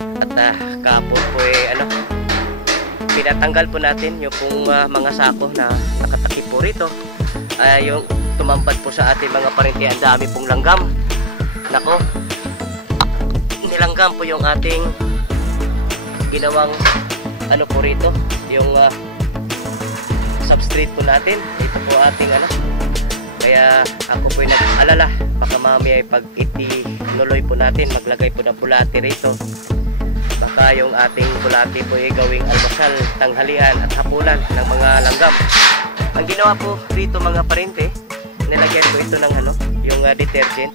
At kahapon po ano, pinatanggal po natin yung pong mga sako na nakatakip po rito. Yung tumambad po sa ating mga parinti, ang dami pong langgam. Nako, nilanggam po yung ating ginawang ano po rito, yung substrate po natin. Ito po ating ano. Kaya ako po nag-alala, baka mamaya pag itinuloy po natin, maglagay po ng bulati rito, baka yung ating bulati po ay gawing almusal, tanghalian at hapunan ng mga langgam. Ang ginawa po rito mga parente, nilagyan ko ito ng ano, yung detergent.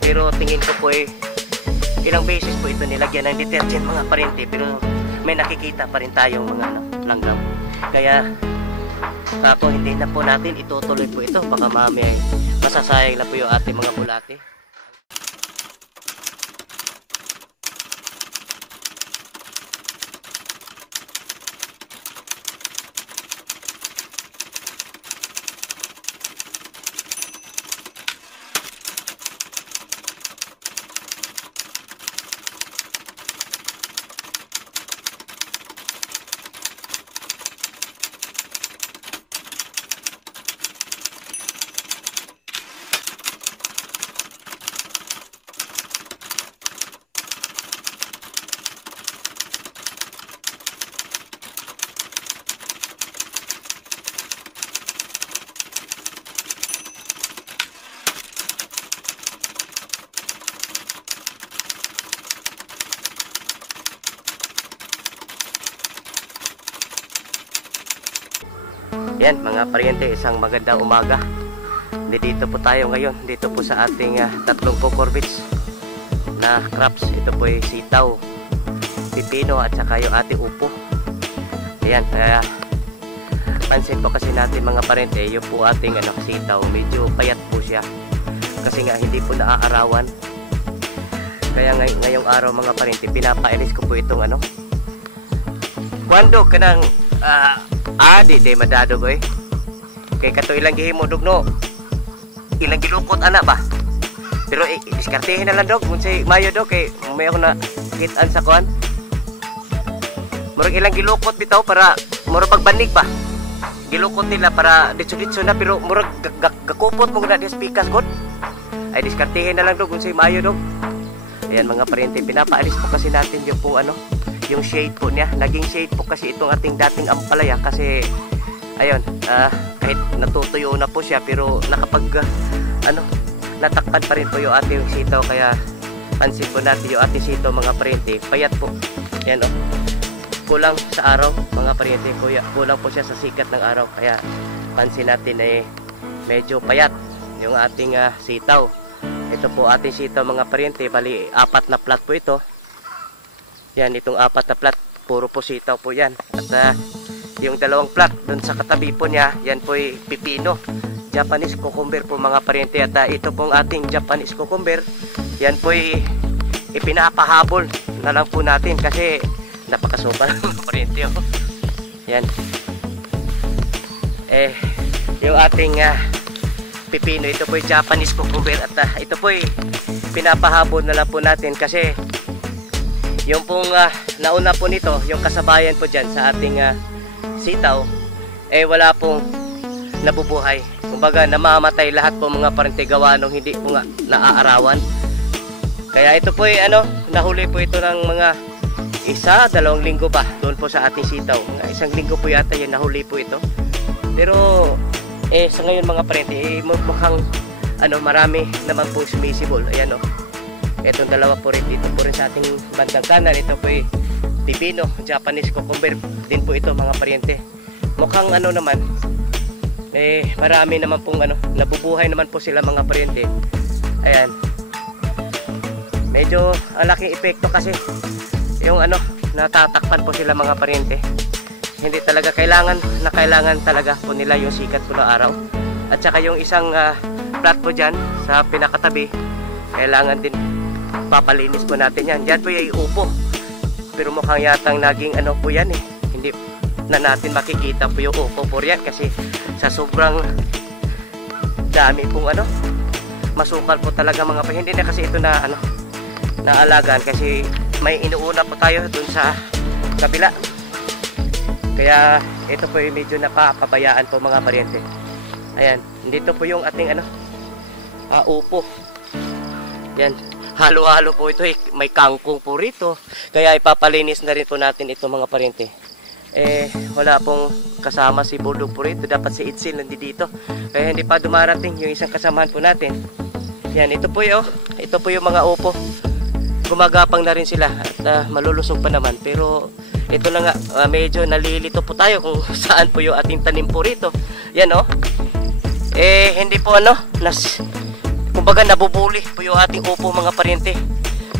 Pero tingin ko po ilang beses po ito nilagyan ng detergent mga parente, pero may nakikita pa rin tayong mga ano, langgam. Kaya ako hindi na po natin itutuloy po ito, baka mamaya masasayang na po yung ating mga bulati. Yan mga paryente, isang magandang umaga. Dito po tayo ngayon, dito po sa ating tatlong cucurbits na crops. Ito po ay sitaw, pipino at saka yung ating upo. Ayan, kaya pansin po kasi natin mga paryente, yung po ating sitaw, medyo payat po siya kasi nga hindi po naaarawan. Kaya ngayong araw mga paryente, pinapailis ko po itong kwando kanang di madadog kay kato ilang gihimo dog no, ilang gilukot ana ba, pero diskartehin na lang dog kung say mayo dog, kay may ako na hitan sa kuan, murag ilang gilukot bitaw para murag pagbanig ba, gilukot nila para ditso-ditso na, pero murag gakupot mo na dispikas god, ay diskartehin na lang dog kung say mayo dog. Ayan mga paryente, pinapaalis po kasi natin yung pong yung shade po niya. Naging shade po kasi itong ating dating ampalaya kasi ayun, kahit natutuyo na po siya, pero nakapag natakpan pa rin po yung ating sitaw. Kaya pansin po natin yung ating sitaw mga paryente, payat po. Yan kulang sa araw mga paryente, kulang po siya sa sikat ng araw. Kaya pansin natin medyo payat yung ating sitaw. Ito po ating sitaw mga paryente, bali 4 na plat po ito. Yan, itong 4 na plat, puro po sitaw po yan. At yung 2 plat, dun sa katabi po niya, yan po ay pipino, Japanese cucumber po mga paryente. At ito pong ating Japanese cucumber, yan po ay ipinapahabol na lang po natin kasi napakasoba mga paryente. Yan. Yung ating pipino, ito po ay Japanese cucumber. At ito po ay pinapahabol na lang po natin kasi yung pong nauna po nito, yung kasabayan po dyan sa ating sitaw, wala pong nabubuhay. Kumbaga namamatay lahat po mga paryente, gawa nung hindi po nga naaarawan. Kaya ito po nahuli po ito ng mga 1-2 linggo ba doon po sa ating sitaw. 1 linggo po yata yung nahuli po ito. Pero sa ngayon mga paryente, mukhang marami naman po sumisibol. Ayan itong 2 po rin dito po rin sa ating bandang kanan. Ito po ay pipino, Japanese cucumber din po ito mga paryente. Mukhang naman marami naman pong nabubuhay naman po sila mga paryente. Ayan, medyo ang laking epekto kasi yung natatakpan po sila mga paryente. Hindi talaga kailangan talaga po nila yung sikat po ng araw. At saka yung isang plat po dyan sa pinakatabi, kailangan din papalinis po natin yan. Yan po yung upo, pero mukhang yatang naging po yan hindi na natin makikita po yung upo po yan kasi sa sobrang dami pong masukal po talaga mga pa. Hindi na kasi ito na naalagaan kasi may inuuna po tayo dun sa kabila. Kaya ito po yung medyo napapabayaan po mga paryente. Ayan, dito po yung ating upo. Yan, halo-halo po ito, may kangkong po rito. Kaya ipapalinis na rin po natin ito mga paryente. Wala pong kasama si Bulldog po rito, dapat si Itzel nandito. Kaya hindi pa dumarating yung isang kasamahan po natin. Yan, ito po yung mga upo. Gumagapang na rin sila at malulusog pa naman, pero ito na nga, medyo nalilito po tayo kung saan po yung ating tanim po rito. Yan hindi po kumbaga nabubuli po yung ating upo mga paryente.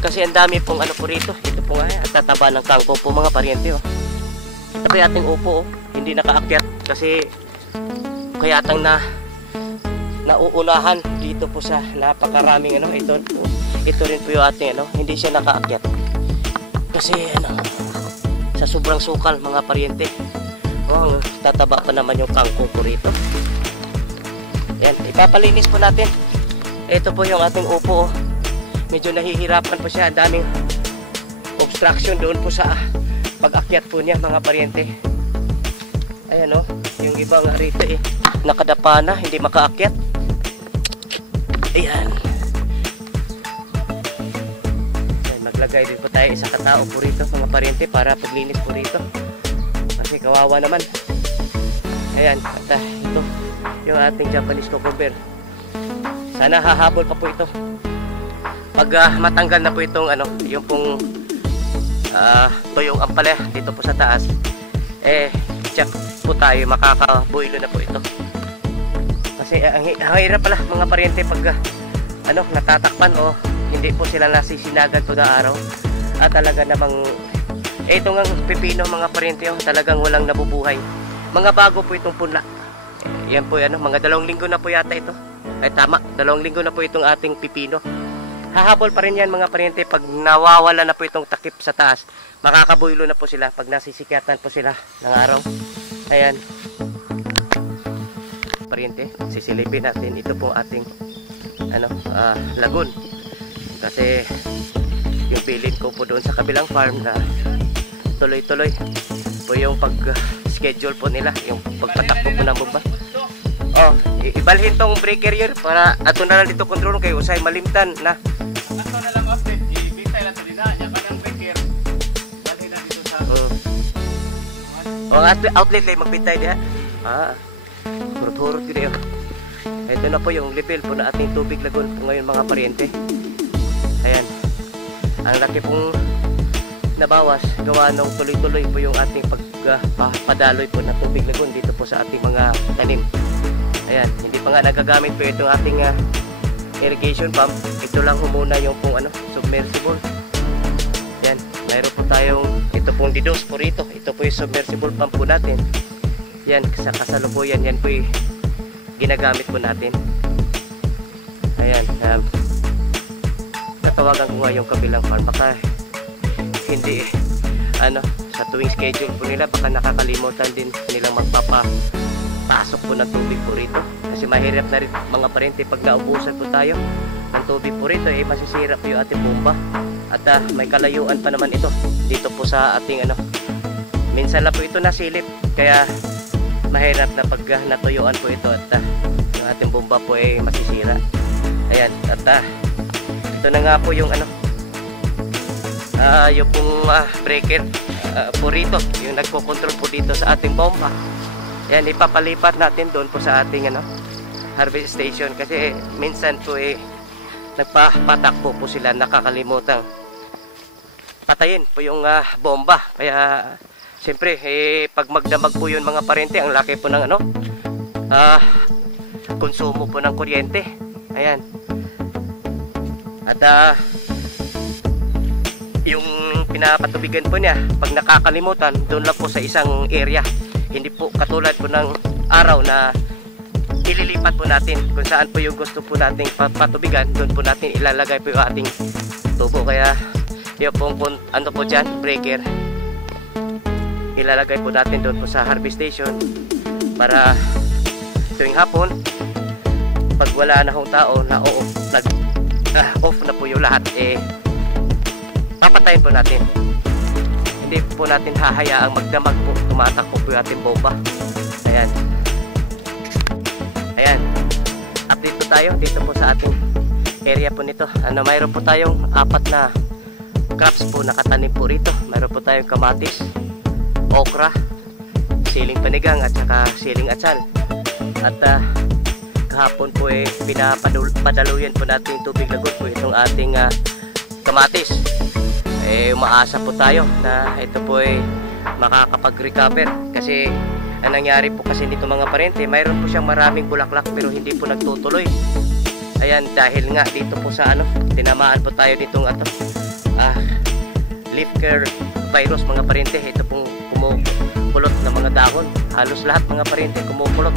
Kasi ang dami pong po rito. Ito po nga, at tataba ng kangkong po mga paryente. Ito po yung ating upo, hindi nakaakyat kasi kaya atang nauunahan dito po sa napakaraming ito rin po yung ating hindi siya nakaakyat kasi sa sobrang sukal mga paryente. Tataba pa naman yung kangkong po rito. Yan, ipapalinis po natin. Ito po yung ating upo. Medyo nahihirapan po siya, ang daming obstruction doon po sa pag-akyat po niya mga paryente. Ayan yung iba nga rito nakadapa na, hindi makaakyat. Ayan. Maglagay din po tayo isang katao po rito mga paryente para paglinis po rito. Kasi kawawa naman. Ayan, at ito yung ating Japanese cucumber. Sana hahabol pa po ito. Pag matanggal na po itong yung pong tuyong ampalaya dito po sa taas, check po tayo, makakabuilo na po ito. Kasi ang hirap pala mga paryente pag natatakpan o hindi po sila nasisinagan po na araw. At talaga namang ito nga pipino mga paryente talagang walang nabubuhay. Mga bago po itong punla. Yan po mga 2 linggo na po yata ito. Ay tama, 2 linggo na po itong ating pipino. Hahabol pa rin yan mga paryente pag nawawala na po itong takip sa taas. Makakabuilo na po sila pag nasisikatan po sila ng araw. Ayan. Paryente, sisilipin natin ito po ating lagun. Kasi yung bilin ko po doon sa kabilang farm na tuloy-tuloy po yung pag-schedule po nila, yung pagpatakbo po ng bomba. Ibalhin tong breaker yun para ato na lang dito kontrol kayo usay malimtan na. Ato na lang update, ibitay lang ito din na, yung kanang breaker. Balhin na dito sa... outlet lang magbitay diha. Hurot-hurot yun ito na po yung level po na ating tubig lagun po ngayon mga paryente. Ayan, ang laki pong nabawas gawa ng tuloy-tuloy po yung ating pagpadaloy po na tubig lagun dito po sa ating mga tanim. Ayan, hindi pa nga nagagamit po itong ating irrigation pump. Ito lang muna yung pong submersible. Ayan, mayroon po tayong ito pong didos po rito. Ito po yung submersible pump po natin. Yan, sa kasalukuyan yan po yung ginagamit po natin. Ayan, tatawagan ko nga yung kabilang farm. Baka hindi sa tuwing schedule po nila baka nakakalimutan din nilang magpapasok po ng tubig po rito. Kasi mahirap na rin mga paryente pag naubusan po tayo ng tubig po rito, masisira po yung ating bomba. At may kalayuan pa naman ito dito po sa ating minsan lang po ito nasilip, kaya mahirap na pag natuyuan po ito at yung ating bomba po masisira. Ayan, at ito na nga po yung yung pong breaker po rito, yung nagko-control po dito sa ating bomba. Yan, ipapalipat natin doon po sa ating harvest station kasi minsan po nagpapatakbo po sila, nakakalimutan patayin po yung bomba. Kaya siyempre pag magdamag po yun mga paryente, ang laki po ng konsumo po ng kuryente. Ayan, at yung pinapatubigan po niya pag nakakalimutan, doon lang po sa isang area. Hindi po katulad po ng araw na ililipat po natin kung saan po yung gusto po nating patubigan, doon po natin ilalagay po yung ating tubo. Kaya yung pong po dyan, breaker, ilalagay po natin doon po sa harvest station para tuwing hapon pag wala na hong tao na off na po yung lahat, papatayin po natin. Hindi po natin hahayaang magdamag po, tumatakbo po yung ating bomba. Ayan. Ayan. Update po tayo dito po sa ating area po nito. Mayroon po tayong 4 na crops po nakatanim po rito. Mayroon po tayong kamatis, okra, siling panigang at saka siling atsal. At kahapon po pinapadaluyan po natin yung tubig lagot po itong ating kamatis. Umaasa po tayo na ito po ay makakapag-recover kasi ang nangyari po kasi nito mga parente, mayroon po siyang maraming bulaklak pero hindi po nagtutuloy. Ayan, dahil nga dito po sa tinamaan po tayo nitong leaf care virus mga parente. Ito pong kumukulot ng mga dahon, halos lahat mga parente kumukulot.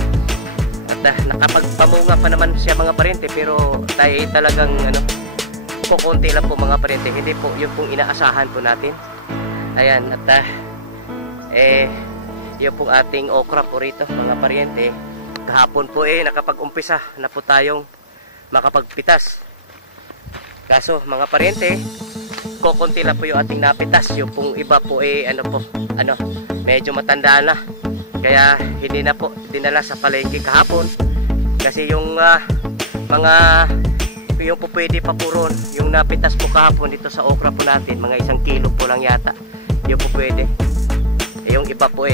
At nakapagpamunga pa naman siya mga parente pero tayo ay talagang kukunti lang po mga parente, hindi po yung pong inaasahan po natin. Ayan, at yung pong ating okra po rito mga parente, kahapon po nakapag-umpisa na po tayong makapagpitas. Kaso mga parente, kukunti lang po yung ating napitas. Yung pong iba po medyo matanda na, kaya hindi na po dinala sa palengke kahapon kasi yung yung po pwede pa po ron, yung napitas po kahapon dito sa okra po natin, mga 1 kilo po lang yata yung po pwede. Yung iba po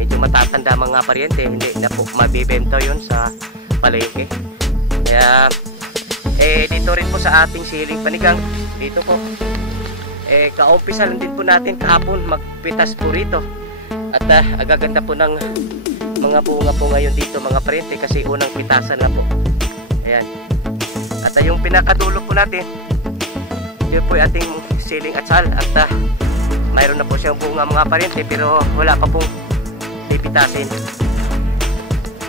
medyo matatanda mga paryente, hindi na po mabibenta yun sa palengke. Kaya dito rin po sa ating siling panigang dito po kaumpisa lang din po natin kahapon magpitas po rito. At agaganda po ng mga bunga po ngayon dito mga paryente kasi unang pitasan na po. Ayan. At yung pinakadulo po natin, yun po yung ating siling atsal. At mayroon na po siyang bunga mga paryente pero wala pa pong pipitasin.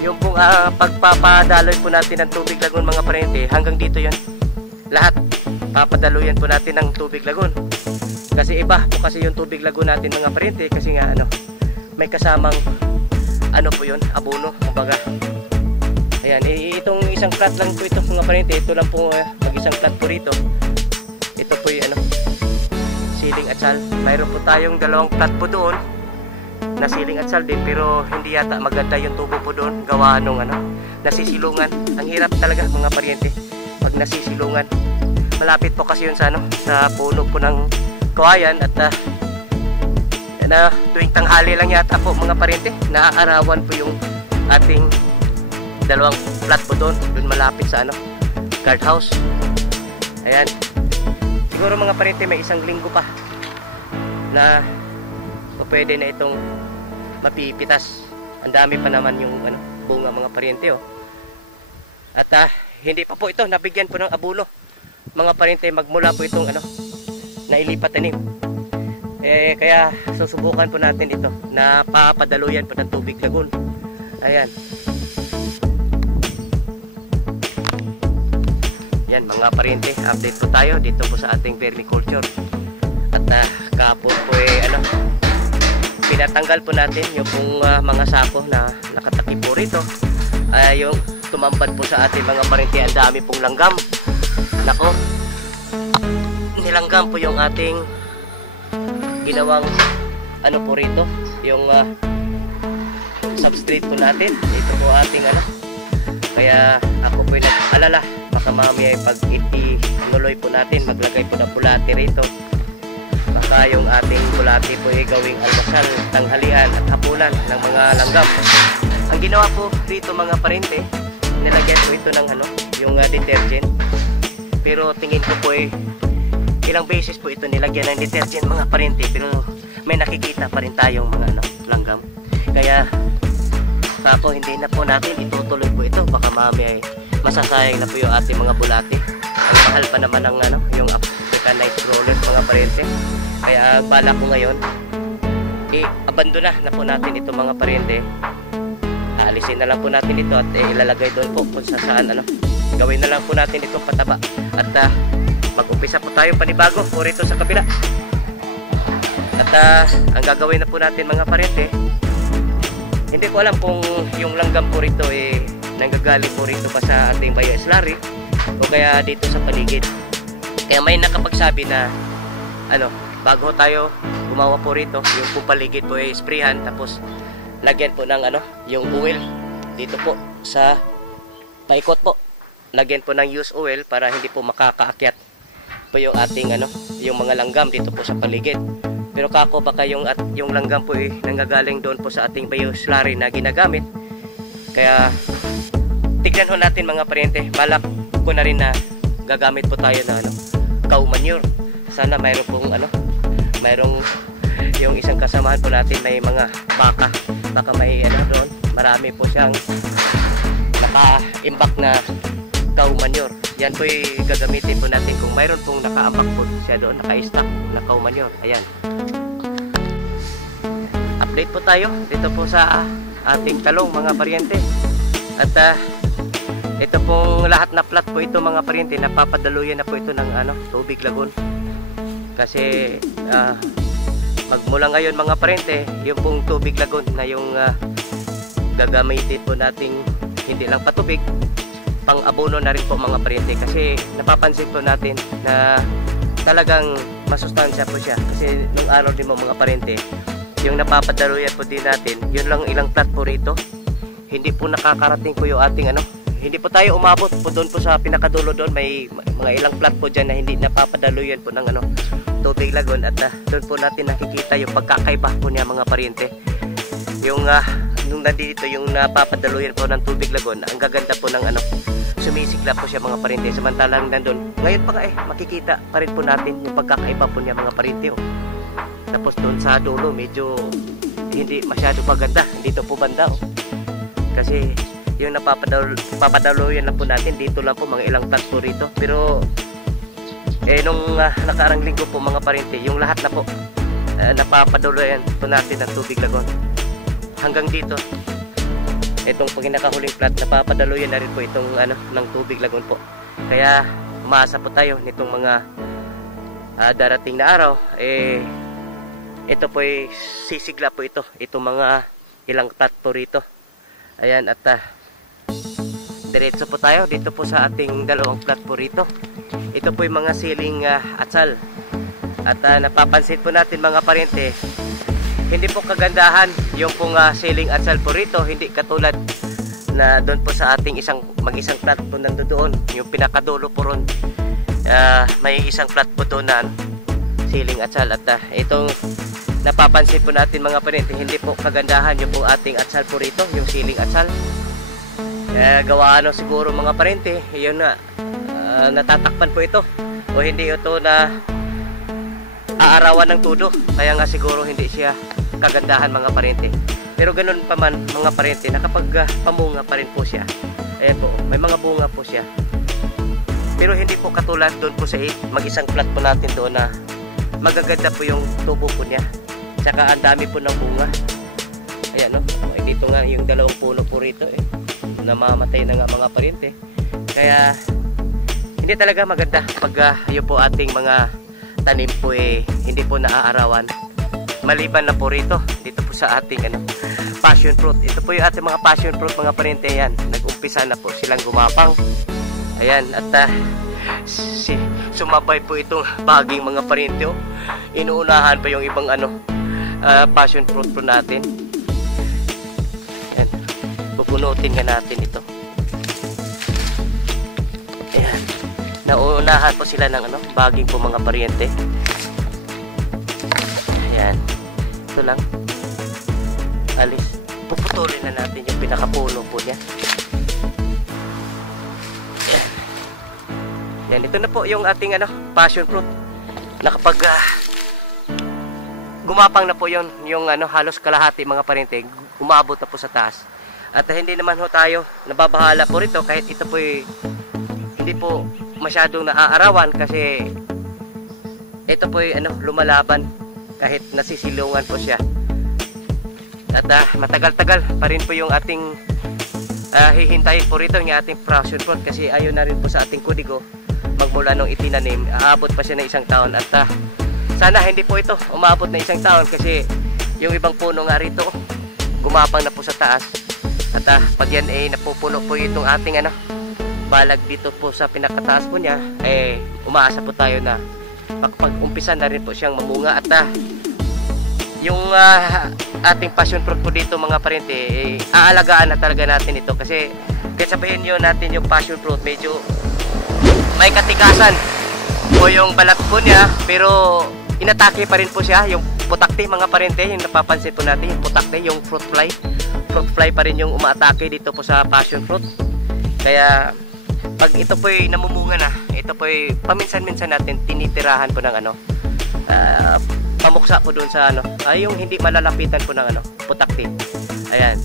Yung pong pagpapadaloy po natin ng tubig lagon mga paryente, hanggang dito yun. Lahat papadaluyan po natin ng tubig lagon. Kasi iba po kasi yung tubig lagon natin mga paryente kasi nga may kasamang po yun, abono kumbaga. Ayan, itong isang plat lang po ito mga paryente, ito lang po mag-isang plat po rito. Ito po yung siling atsal. Mayroon po tayong 2 plat po doon na siling atsal din pero hindi yata maganda yung tubo po doon gawa nung nasisilungan. Ang hirap talaga mga paryente pag nasisilungan. Malapit po kasi yun sa sa puno po ng kawayan at tuwing tanghali lang yata po mga paryente, naaarawan po yung ating 2 plat po doon malapit sa guard house. Ayan, siguro mga paryente may 1 linggo pa na pwede na itong mapipitas. Ang dami pa naman yung bunga mga paryente at hindi pa po ito nabigyan po ng abono mga paryente magmula po itong nailipat tanim. Kaya susubukan po natin ito na papadaluyan po ng tubig lagon. Ayan. Yan mga paryente, update po tayo dito po sa ating vermiculture. At kahapon po pinatanggal po natin yung pong mga sako na nakatakip po rito. Yung tumambad po sa ating mga paryente, ang dami pong langgam. Nako, nilanggam po yung ating ginawang po rito, yung substrate po natin. Ito po ating kaya ako po nag-alala baka mamaya pag itinuloy po natin maglagay po ng bulate rito, baka yung ating bulate po ay gawing almusal, tanghalian at hapunan ng mga langgam. Ang ginawa po rito mga paryente, nilagyan po ito ng yung detergent, pero tingin ko po ilang beses po ito nilagyan ng detergent mga paryente pero may nakikita pa rin tayong mga langgam. Kaya ako hindi na po natin itutuloy po ito, baka mamaya masasayang na po yung ating mga bulate. Ang mahal pa naman ng yung African Night Crawler mga paryente. Kaya bala ko ngayon abandona na po natin ito mga paryente. Aalisin na lang po natin ito at ilalagay doon po kung saan gawin na lang po natin ito pataba at mag-umpisa po tayo panibago po rito sa kabila. At ang gagawin na po natin mga paryente, hindi ko alam kung yung langgam po rito nanggagaling po rito pa sa ating Bayo Eslari o kaya dito sa paligid. Kaya may nakapagsabi na ano, bago tayo gumawa po rito, yung po paligid po ay sprayhan, tapos lagyan po ng ano, yung oil dito po sa paikot po. Lagyan po ng used oil para hindi po makakaakyat po yung ating ano, yung mga langgam dito po sa paligid. Pero kako baka yung langgam po ay nanggagaling doon po sa ating bioslurry na ginagamit. Kaya tignan ho natin mga parente, balak ko na rin na gagamit po tayo na ano, cow manure. Sana mayroon pong ano, mayroong yung isang kasamahan po natin may mga baka, baka may ano doon, marami po siyang naka-imbak na cow manure. Yan po yung gagamitin po natin kung mayroon pong naka-ambak po siya doon, naka-stock na cow manure. Ayan, update po tayo dito po sa ating talong mga paryente. At ito pong lahat na plat po ito mga paryente, napapadaluyan na po ito ng ano, tubig lagon. Kasi magmula ngayon mga paryente, yung pong tubig lagon na yung gagamitin po nating hindi lang patubig, pang abono na rin po mga paryente. Kasi napapansin po natin na talagang masustansya po siya. Kasi nung araw din mo mga paryente, yung napapadaluyan po din natin, yun lang ilang plat po rito, hindi po nakakarating po yung ating ano, hindi po tayo umabot po doon po sa pinakadulo doon. May mga ilang plat po dyan na hindi napapadaluyan po ng ano, tubig lagon. At doon po natin nakikita yung pagkakaiba po niya mga paryente. Yung nung nandito yung napapadaluyan po ng tubig lagon, ang gaganda po ng ano, sumisigla po siya mga paryente. Samantalang nandun, ngayon pa nga makikita pa rin po natin yung pagkakaiba po niya mga paryente. Oh. Tapos doon sa dulo medyo hindi masyado maganda dito po banda. Oh. Kasi yung napapadaluyan na po natin dito lang po, mga ilang plat po rito. Pero nung nakaarang linggo po mga paryente, yung lahat na po napapadaluyan po natin ng tubig lagon hanggang dito. Itong pinakahuling plat, napapadaluyan na rin po itong ano, ng tubig lagon po. Kaya umaasa po tayo nitong mga darating na araw, ito po ay sisigla po ito, itong mga ilang plat po rito. Ayan, at diretso po tayo dito po sa ating dalawang plat po rito. Ito po yung mga siling atsal. At napapansin po natin mga paryente, hindi po kagandahan yung pong siling atsal po rito. Hindi katulad na doon po sa ating mag-isang plat po nandoon, yung pinakadulo po ron. May isang plat po doon na siling atsal. At itong napapansin po natin mga paryente, hindi po kagandahan yung pong ating atsal po rito, yung siling atsal. Gawa ano siguro mga paryente, yun na natatakpan po ito o hindi ito na aarawan ng tudo, kaya nga siguro hindi siya kagandahan mga paryente. Pero ganun pa man mga paryente, nakapag pamunga pa rin po siya. Ayan po, may mga bunga po siya, pero hindi po katulad doon po sa mag-isang plat po natin doon na magaganda po yung tubo po niya, saka ang dami po ng bunga. Ayan no, dito nga yung dalawang puno po rito namamatay na nga mga paryente. Kaya hindi talaga maganda pag yun po ating mga tanim po hindi po naaarawan. Maliban na po rito dito po sa ating passion fruit. Ito po yung ating mga passion fruit mga paryente. Yan, nag-umpisa na po silang gumapang. Ayan, at sumabay po itong baging mga paryente. Inuunahan pa yung ibang passion fruit po natin. Ayan, pupunutin nga natin ito. Ayan, nauunahan po sila ng baging po mga paryente. Ayan, ito lang, alis, puputulin na natin yung pinakapuno po niya. Ayan. Ayan, ito na po yung ating passion fruit. Nakapag gumapang na po yung halos kalahati mga paryente, umabot na po sa taas. At hindi naman ho tayo nababahala po rito kahit ito po hindi po masyadong naaarawan, kasi ito po lumalaban kahit nasisilungan po siya. At matagal-tagal pa rin po yung ating hihintayin po rito yung ating passion fruit, kasi ayon na rin po sa ating kudigo magmula nung itinanim, aabot pa siya ng 1 taon. At sana hindi po ito umabot na 1 taon, kasi yung ibang puno nga rito gumapang na po sa taas. At pag yan napupuno po itong ating balag dito po sa pinakataas po niya, umaasa po tayo na makapag-umpisa na rin po siyang mamunga. At yung ating passion fruit po dito mga parente, aalagaan na talaga natin ito. Kasi kahit sabihin nyo natin yung passion fruit, medyo may katikasan o yung balat po niya, pero inatake pa rin po siya. Yung putakte mga parente, yung napapansin po natin, yung putakte, yung fruit fly pa rin yung umaatake dito po sa passion fruit. Kaya pag ito po'y namumunga na, ito po'y paminsan-minsan natin tinitirahan po ng pamuksa po doon sa yung hindi malalapitan po ng putakte. Ayan.